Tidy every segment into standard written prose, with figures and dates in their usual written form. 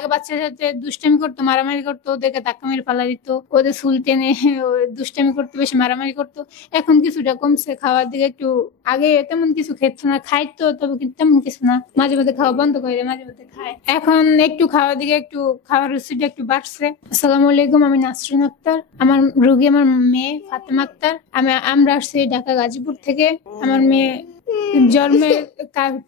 আগে বাচ্চাদের সাথে দুষ্টামি করতো, মারামারি করতো, ওদেরকে ধাক্কা মেরে ফালা দিত, ওদের চুল টেনে দুষ্টামি করতো, বেশি মারামারি করতো। এখন কিছুটা কমছে, খাওয়ার দিকে একটু, আগে তেমন কিছু খেত না, খাইতো তবে কিন্তু তেমন কিছু না, মাঝে মধ্যে খাওয়া বন্ধ করে দেয়, মাঝে মধ্যে খায়। এখন একটু খাওয়ার দিকে একটু, খাওয়ার রুচিটা একটু বাড়ছে। আসসালামু আলাইকুম, আমি নাসরিন আক্তার। আমার রোগী আমার মেয়ে ফাতেমা আক্তার। আমরা আসছি ঢাকা গাজীপুর থেকে। আমার মেয়ে জন্মে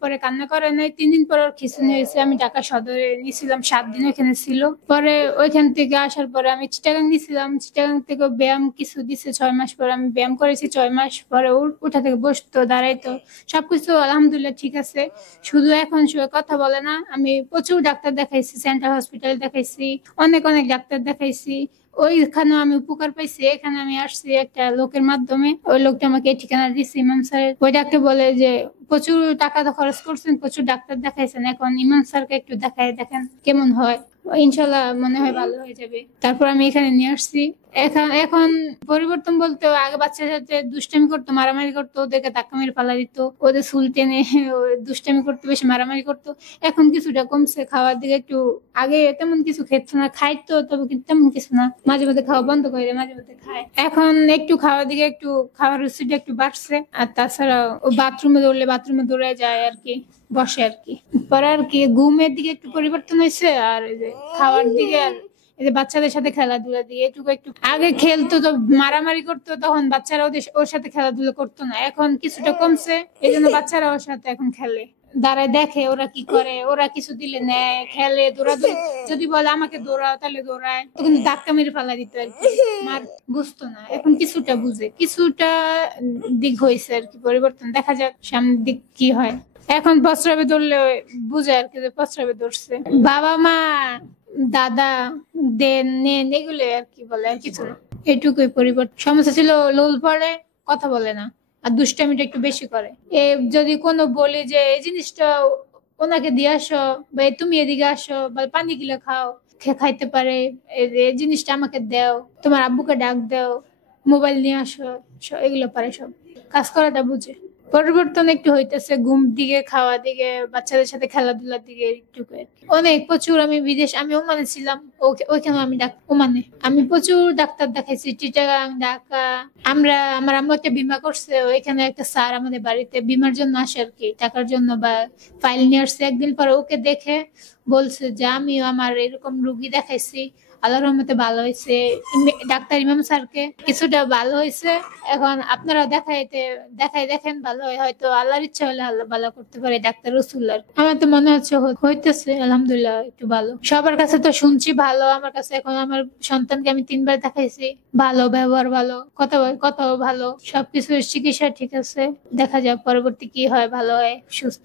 পরে কান্না করে নাই, 3 দিন পর ওর খিঁচুনি হয়েছে। আমি ঢাকা সদরে নিয়েছিলাম, 7 দিন ওখানে ছিল। পরে ওইখান থেকে আসার পরে আমি চিটাগাং নিয়েছিলাম, চিটাগাং থেকে ব্যায়াম কিছু দিছে। 6 মাস পরে আমি ব্যায়াম করেছি, 6 মাস পরে উঠা থেকে বসতো, দাঁড়াইতো, সবকিছু আলহামদুলিল্লাহ ঠিক আছে। শুধু এখন শুয়ে কথা বলে না। আমি প্রচুর ডাক্তার দেখাইছি, সেন্ট্রাল হসপিটাল দেখাইছি, অনেক অনেক ডাক্তার দেখাইছি। ওইখানে আমি উপকার পাইছি। এখানে আমি আসছি একটা লোকের মাধ্যমে, ওই লোকটা আমাকে ঠিকানা দিচ্ছে, ইমাম স্যার। ওই ডাক্তার বলে যে প্রচুর টাকা তো খরচ করছেন, প্রচুর ডাক্তার দেখাইছেন, এখন ইমাম স্যারকে একটু দেখাই দেখেন কেমন হয়, ইনশাল্লাহ মনে হয় ভালো হয়ে যাবে। তারপর আমি এখানে নিয়ে আসছি। এখন পরিবর্তন বলতে, আগে বাচ্চাদের সাথে দুষ্টামি করতো, মারামারি করতো, ওদেরকে ধাক্কা মেরে ফালা দিত, ওদের চুল টেনে দুষ্টামি করতো, বেশি মারামারি করতো। এখন কিছুটা কমছে, খাওয়ার দিকে একটু, আগে তেমন কিছু খেত না, খাইতো তবে কিন্তু তেমন কিছু না, মাঝে মধ্যে খাওয়া বন্ধ করে দেয়, মাঝে মধ্যে খায়। এখন একটু খাওয়ার দিকে একটু, খাওয়ার রুচিটা একটু বাড়ছে। আর তাছাড়া বাথরুমে দৌড়লে বাথরুমে দৌড়ে যায় আর কি, বসে আর কি। পরে আর কি ঘুমের দিকে একটু পরিবর্তন হয়েছে, আর এই যে খাওয়ার দিকে, আর এই যে বাচ্চাদের সাথে খেলাধুলা দিয়ে এটুকু একটু। আগে খেলতো তো মারামারি করতো, তখন বাচ্চারা ওর সাথে খেলাধুলা করতো না। এখন কিছুটা কমছে, এই জন্য বাচ্চারা ওর সাথে এখন খেলে, দাঁড়ায় দেখে ওরা কি করে, ওরা কিছু দিলে নেয়, খেলে, দৌড়াদৌড়ি। যদি বলে আমাকে দৌড়াও তাহলে দৌড়ায়, তো কিন্তু ধাক্কা মেরে ফেলা দিত আর কি। মার বুঝতো না, এখন কিছুটা বুঝে, কিছুটা দিক হয়েছে আর কি পরিবর্তন। দেখা যাক সামনের দিক কি হয়। এখন প্রস্রাবে দৌড়লে বুঝে আর কি যে প্রস্রাবে দৌড়ছে। বাবা মা, দাদা, দেন নেন, এগুলো আর কি বলে, আর কিছু না। এটুকুই পরিবর্তন। সমস্যা ছিল লোল পড়ে, কথা বলে না, আর দুষ্টামিটা একটু বেশি করে। যদি কোনো বলি যে এই জিনিসটা ওনাকে দিয়ে আসো, বা তুমি এদিকে আসো, বা পানি গিলে খাও, খাইতে পারে, এই জিনিসটা আমাকে দাও, তোমার আব্বুকে ডাক দাও, মোবাইল নিয়ে আসো, এগুলো পারে, সব কাজ করাটা বুঝে। পরিবর্তন একটু হইতেছে, ঘুম দিকে, খাওয়া দিকে, বাচ্চাদের সাথে খেলাধুলার দিকে একটু অনেক প্রচুর। আমি আমি ওমানে ছিলাম, ওইখানে আমি ওমানে আমি প্রচুর ডাক্তার দেখাইছি, চিটাগাং, ঢাকা। আমার আম্মু একটা বীমা করছে, ওইখানে একটা স্যার আমাদের বাড়িতে বীমার জন্য আসে আর কি, টাকার জন্য বা ফাইল নিয়ে আসছে। একদিন পরে ওকে দেখে বলছে যে আমিও আমার এরকম রুগী দেখাইছি, আল্লাহর রহমতে ভালো হয়েছে। ডাক্তার ইমাম স্যারকে কিছুটা ভালো হয়েছে। এখন আপনারা দেখাই দেখেন, ভালো হয়, হয়তো আল্লাহর ইচ্ছা হলে আল্লাহ ভালো করতে পারে, ডাক্তার রসুল্লার। আমার তো মনে হচ্ছে হইতেছে, আলহামদুলিল্লাহ একটু ভালো। সবার কাছে তো শুনছি ভালো, আমার কাছে এখন আমার সন্তানকে আমি 3 বার দেখাইছি, ভালো ব্যবহার, ভালো কথাও ভালো, সবকিছু চিকিৎসা ঠিক আছে। দেখা যাক পরবর্তী কি হয়, ভালো হয়, সুস্থ